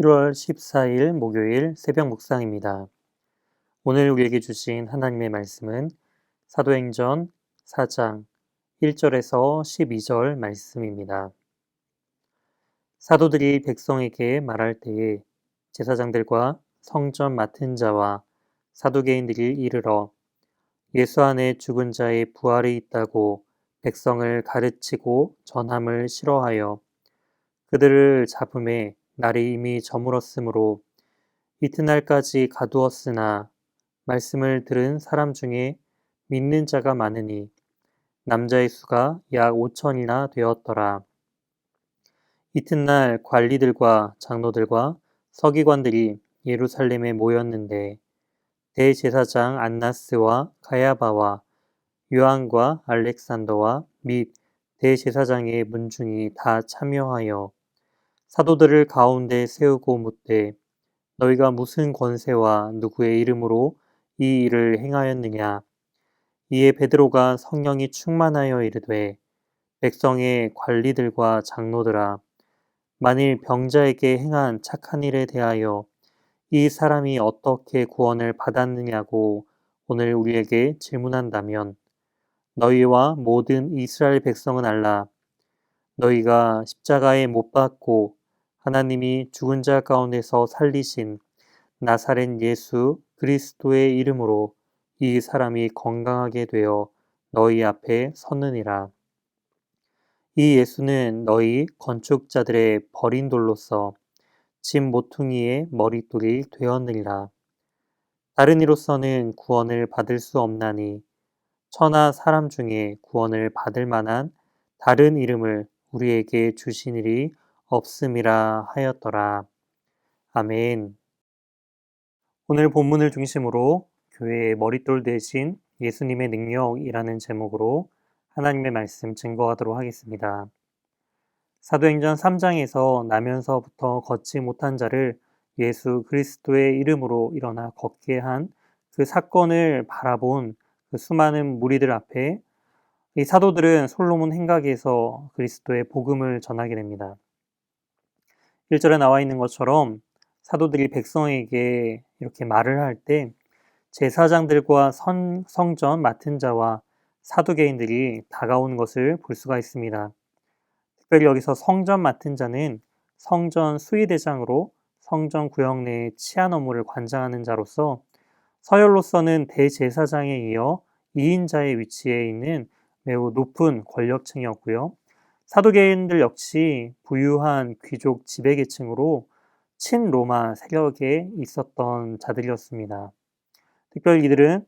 1월 14일 목요일 새벽 묵상입니다. 오늘 우리에게 주신 하나님의 말씀은 사도행전 4장 1절에서 12절 말씀입니다. 사도들이 백성에게 말할 때에 제사장들과 성전 맡은 자와 사두개인들이 이르러 예수 안에 죽은 자의 부활이 있다고 백성을 가르치고 전함을 싫어하여 그들을 잡음에 날이 이미 저물었으므로 이튿날까지 가두었으나 말씀을 들은 사람 중에 믿는 자가 많으니 남자의 수가 약 5천이나 되었더라. 이튿날 관리들과 장로들과 서기관들이 예루살렘에 모였는데 대제사장 안나스와 가야바와 요한과 알렉산더와 및 대제사장의 문중이 다 참여하여 사도들을 가운데 세우고 묻되 너희가 무슨 권세와 누구의 이름으로 이 일을 행하였느냐? 이에 베드로가 성령이 충만하여 이르되 백성의 관리들과 장로들아 만일 병자에게 행한 착한 일에 대하여 이 사람이 어떻게 구원을 받았느냐고 오늘 우리에게 질문한다면 너희와 모든 이스라엘 백성은 알라. 너희가 십자가에 못 박고 하나님이 죽은 자 가운데서 살리신 나사렛 예수 그리스도의 이름으로 이 사람이 건강하게 되어 너희 앞에 섰느니라. 이 예수는 너희 건축자들의 버린 돌로서 집 모퉁이의 머릿돌이 되었느니라. 다른 이로서는 구원을 받을 수 없나니 천하 사람 중에 구원을 받을 만한 다른 이름을 우리에게 주시니리 없음이라 하였더라. 아멘. 오늘 본문을 중심으로 교회의 머릿돌 대신 예수님의 능력이라는 제목으로 하나님의 말씀 증거하도록 하겠습니다. 사도행전 3장에서 나면서부터 걷지 못한 자를 예수 그리스도의 이름으로 일어나 걷게 한 그 사건을 바라본 그 수많은 무리들 앞에 이 사도들은 솔로몬 행각에서 그리스도의 복음을 전하게 됩니다. 1절에 나와 있는 것처럼 사도들이 백성에게 이렇게 말을 할 때 제사장들과 선, 성전 맡은 자와 사두개인들이 다가오는 것을 볼 수가 있습니다. 특별히 여기서 성전 맡은 자는 성전 수의대장으로 성전 구역 내의 치안 업무를 관장하는 자로서 서열로서는 대제사장에 이어 2인자의 위치에 있는 매우 높은 권력층이었고요. 사도계인들 역시 부유한 귀족 지배계층으로 친로마 세력에 있었던 자들이었습니다. 특별히 이들은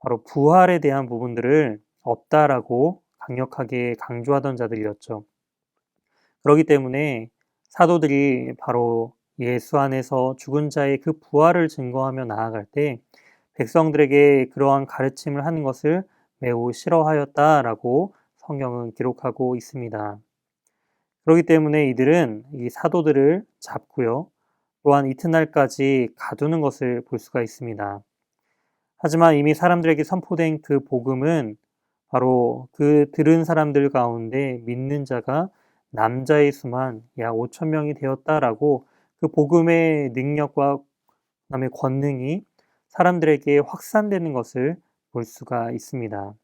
바로 부활에 대한 부분들을 없다라고 강력하게 강조하던 자들이었죠. 그렇기 때문에 사도들이 바로 예수 안에서 죽은 자의 그 부활을 증거하며 나아갈 때 백성들에게 그러한 가르침을 하는 것을 매우 싫어하였다라고 성경은 기록하고 있습니다. 그렇기 때문에 이들은 이 사도들을 잡고요. 또한 이튿날까지 가두는 것을 볼 수가 있습니다. 하지만 이미 사람들에게 선포된 그 복음은 바로 그 들은 사람들 가운데 믿는 자가 남자의 수만 약 5천 명이 되었다라고 그 복음의 능력과 그다음에 권능이 사람들에게 확산되는 것을 볼 수가 있습니다.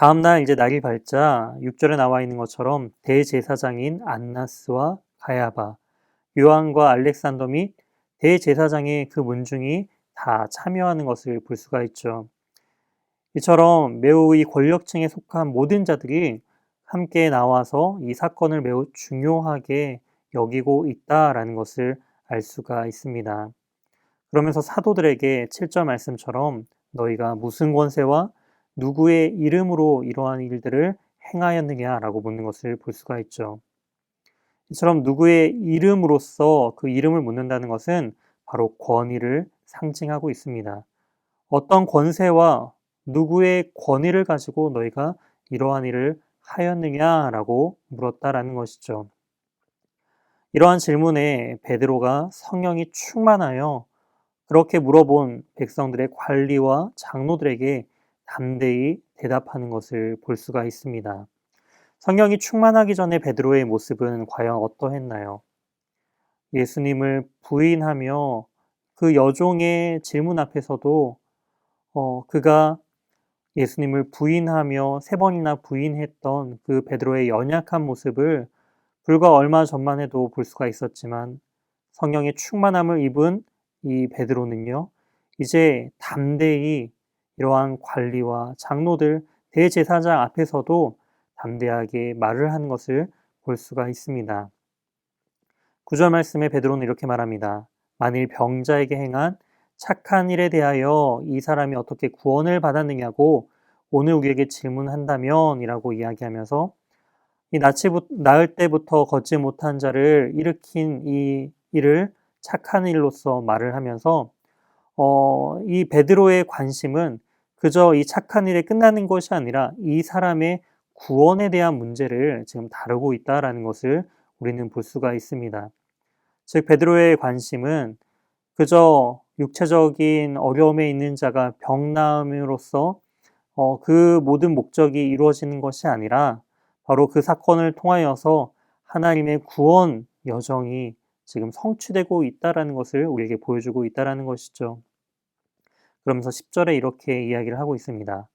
다음날 이제 날이 밝자 6절에 나와 있는 것처럼 대제사장인 안나스와 가야바, 요한과 알렉산더 및 대제사장의 그 문중이 다 참여하는 것을 볼 수가 있죠. 이처럼 매우 이 권력층에 속한 모든 자들이 함께 나와서 이 사건을 매우 중요하게 여기고 있다라는 것을 알 수가 있습니다. 그러면서 사도들에게 7절 말씀처럼 너희가 무슨 권세와 누구의 이름으로 이러한 일들을 행하였느냐라고 묻는 것을 볼 수가 있죠. 이처럼 누구의 이름으로서 그 이름을 묻는다는 것은 바로 권위를 상징하고 있습니다. 어떤 권세와 누구의 권위를 가지고 너희가 이러한 일을 하였느냐라고 물었다라는 것이죠. 이러한 질문에 베드로가 성령이 충만하여 그렇게 물어본 백성들의 관리와 장로들에게 담대히 대답하는 것을 볼 수가 있습니다. 성령이 충만하기 전에 베드로의 모습은 과연 어떠했나요? 예수님을 부인하며 그 여종의 질문 앞에서도 어, 그가 예수님을 부인하며 세 번이나 부인했던 그 베드로의 연약한 모습을 불과 얼마 전만 해도 볼 수가 있었지만 성령의 충만함을 입은 이 베드로는요, 이제 담대히 이러한 관리와 장로들, 대제사장 앞에서도 담대하게 말을 하는 것을 볼 수가 있습니다. 구절 말씀에 베드로는 이렇게 말합니다. 만일 병자에게 행한 착한 일에 대하여 이 사람이 어떻게 구원을 받았느냐고 오늘 우리에게 질문한다면 이라고 이야기하면서 이 나을 때부터 걷지 못한 자를 일으킨 이 일을 착한 일로서 말을 하면서 어, 이 베드로의 관심은 그저 이 착한 일에 끝나는 것이 아니라 이 사람의 구원에 대한 문제를 지금 다루고 있다라는 것을 우리는 볼 수가 있습니다. 즉 베드로의 관심은 그저 육체적인 어려움에 있는 자가 병 나음으로써 어, 그 모든 목적이 이루어지는 것이 아니라 바로 그 사건을 통하여서 하나님의 구원 여정이 지금 성취되고 있다라는 것을 우리에게 보여주고 있다라는 것이죠. 그러면서 10절에 이렇게 이야기를 하고 있습니다.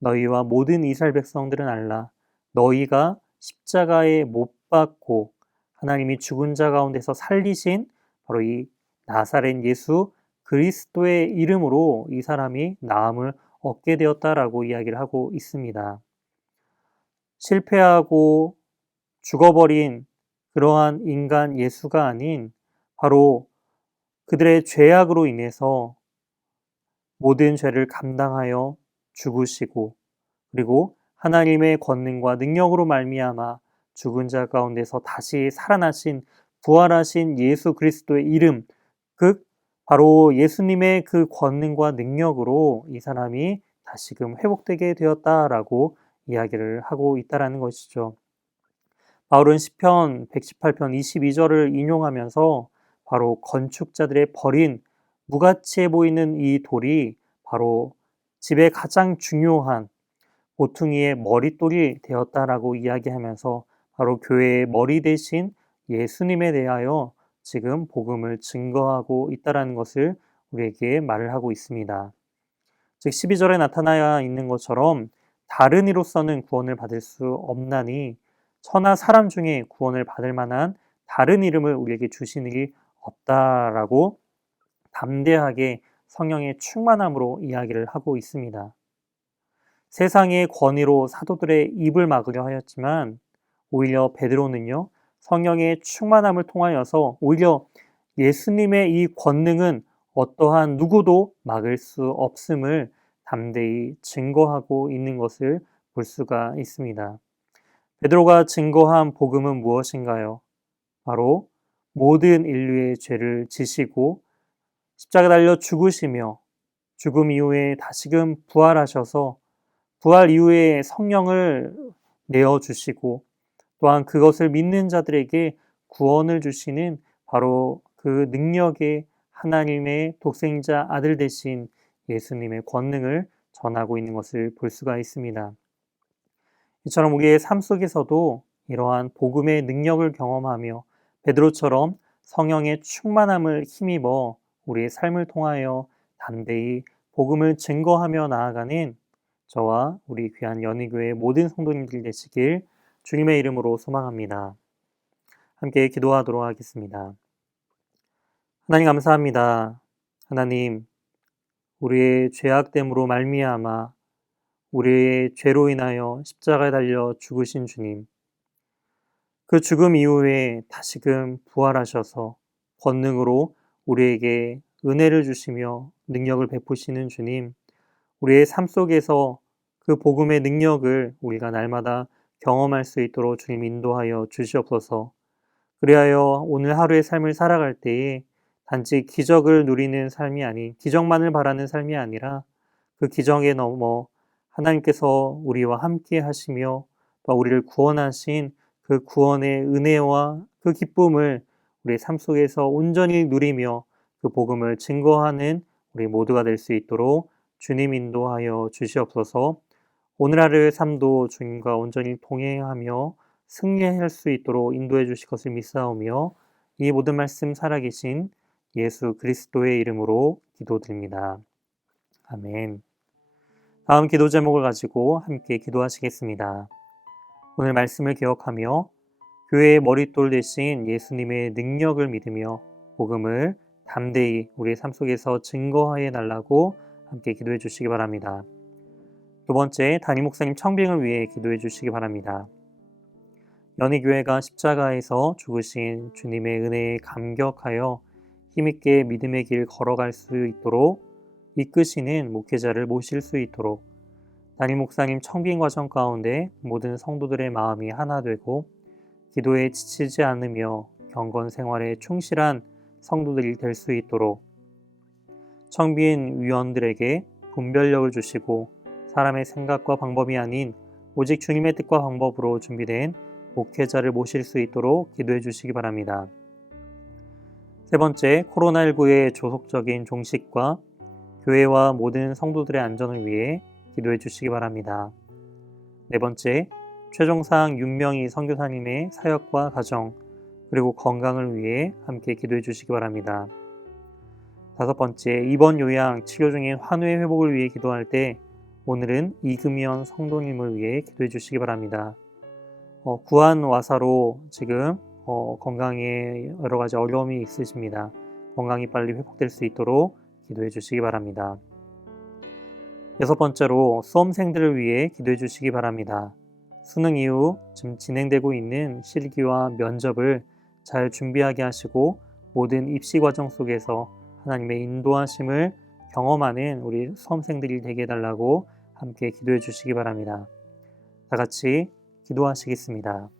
너희와 모든 이스라엘 백성들은 알라. 너희가 십자가에 못 박고 하나님이 죽은 자 가운데서 살리신 바로 이 나사렛 예수 그리스도의 이름으로 이 사람이 나음을 얻게 되었다라고 이야기를 하고 있습니다. 실패하고 죽어버린 그러한 인간 예수가 아닌 바로 그들의 죄악으로 인해서 모든 죄를 감당하여 죽으시고 그리고 하나님의 권능과 능력으로 말미암아 죽은 자 가운데서 다시 살아나신 부활하신 예수 그리스도의 이름 그 바로 예수님의 그 권능과 능력으로 이 사람이 다시금 회복되게 되었다라고 이야기를 하고 있다라는 것이죠. 바울은 시편 118편 22절을 인용하면서 바로 건축자들의 버린 무가치해 보이는 이 돌이 바로 집의 가장 중요한 보퉁이의 머릿돌이 되었다라고 이야기하면서 바로 교회의 머리 대신 예수님에 대하여 지금 복음을 증거하고 있다라는 것을 우리에게 말을 하고 있습니다. 즉 12절에 나타나 있는 것처럼 다른 이로서는 구원을 받을 수 없나니 천하 사람 중에 구원을 받을 만한 다른 이름을 우리에게 주시는 일 없다라고 담대하게 성령의 충만함으로 이야기를 하고 있습니다. 세상의 권위로 사도들의 입을 막으려 하였지만 오히려 베드로는요 성령의 충만함을 통하여서 오히려 예수님의 이 권능은 어떠한 누구도 막을 수 없음을 담대히 증거하고 있는 것을 볼 수가 있습니다. 베드로가 증거한 복음은 무엇인가요? 바로 모든 인류의 죄를 지시고 십자가 달려 죽으시며 죽음 이후에 다시금 부활하셔서 부활 이후에 성령을 내어 주시고 또한 그것을 믿는 자들에게 구원을 주시는 바로 그 능력의 하나님의 독생자 아들 대신 예수님의 권능을 전하고 있는 것을 볼 수가 있습니다. 이처럼 우리의 삶 속에서도 이러한 복음의 능력을 경험하며 베드로처럼 성령의 충만함을 힘입어 우리의 삶을 통하여 담대히 복음을 증거하며 나아가는 저와 우리 귀한 연희교회 모든 성도님들 되시길 주님의 이름으로 소망합니다. 함께 기도하도록 하겠습니다. 하나님 감사합니다. 하나님 우리의 죄악됨으로 말미암아 우리의 죄로 인하여 십자가에 달려 죽으신 주님. 그 죽음 이후에 다시금 부활하셔서 권능으로 우리에게 은혜를 주시며 능력을 베푸시는 주님. 우리의 삶 속에서 그 복음의 능력을 우리가 날마다 경험할 수 있도록 주님 인도하여 주시옵소서. 그리하여 오늘 하루의 삶을 살아갈 때에 단지 기적을 누리는 삶이 아닌 기적만을 바라는 삶이 아니라 그 기적에 넘어 하나님께서 우리와 함께 하시며 또 우리를 구원하신 그 구원의 은혜와 그 기쁨을 우리 삶 속에서 온전히 누리며 그 복음을 증거하는 우리 모두가 될 수 있도록 주님 인도하여 주시옵소서. 오늘 하루의 삶도 주님과 온전히 동행하며 승리할 수 있도록 인도해 주실 것을 믿사오며 이 모든 말씀 살아계신 예수 그리스도의 이름으로 기도드립니다. 아멘. 다음 기도 제목을 가지고 함께 기도하시겠습니다. 오늘 말씀을 기억하며 교회의 머릿돌 대신 예수님의 능력을 믿으며 복음을 담대히 우리의 삶 속에서 증거하여 달라고 함께 기도해 주시기 바랍니다. 두 번째, 담임 목사님 청빙을 위해 기도해 주시기 바랍니다. 연희교회가 십자가에서 죽으신 주님의 은혜에 감격하여 힘있게 믿음의 길 걸어갈 수 있도록 이끄시는 목회자를 모실 수 있도록 담임 목사님 청빙 과정 가운데 모든 성도들의 마음이 하나 되고 기도에 지치지 않으며 경건 생활에 충실한 성도들이 될 수 있도록 청빈 위원들에게 분별력을 주시고 사람의 생각과 방법이 아닌 오직 주님의 뜻과 방법으로 준비된 목회자를 모실 수 있도록 기도해 주시기 바랍니다. 세 번째, 코로나19의 조속적인 종식과 교회와 모든 성도들의 안전을 위해 기도해 주시기 바랍니다. 네 번째, 최종상 윤명희 선교사님의 사역과 가정 그리고 건강을 위해 함께 기도해 주시기 바랍니다. 다섯 번째, 입원 요양 치료 중인 환우의 회복을 위해 기도할 때 오늘은 이금현 성도님을 위해 기도해 주시기 바랍니다. 어, 구한 와사로 지금 어, 건강에 여러 가지 어려움이 있으십니다. 건강이 빨리 회복될 수 있도록 기도해 주시기 바랍니다. 여섯 번째로 수험생들을 위해 기도해 주시기 바랍니다. 수능 이후 지금 진행되고 있는 실기와 면접을 잘 준비하게 하시고 모든 입시 과정 속에서 하나님의 인도하심을 경험하는 우리 수험생들이 되게 해달라고 함께 기도해 주시기 바랍니다. 다 같이 기도하시겠습니다.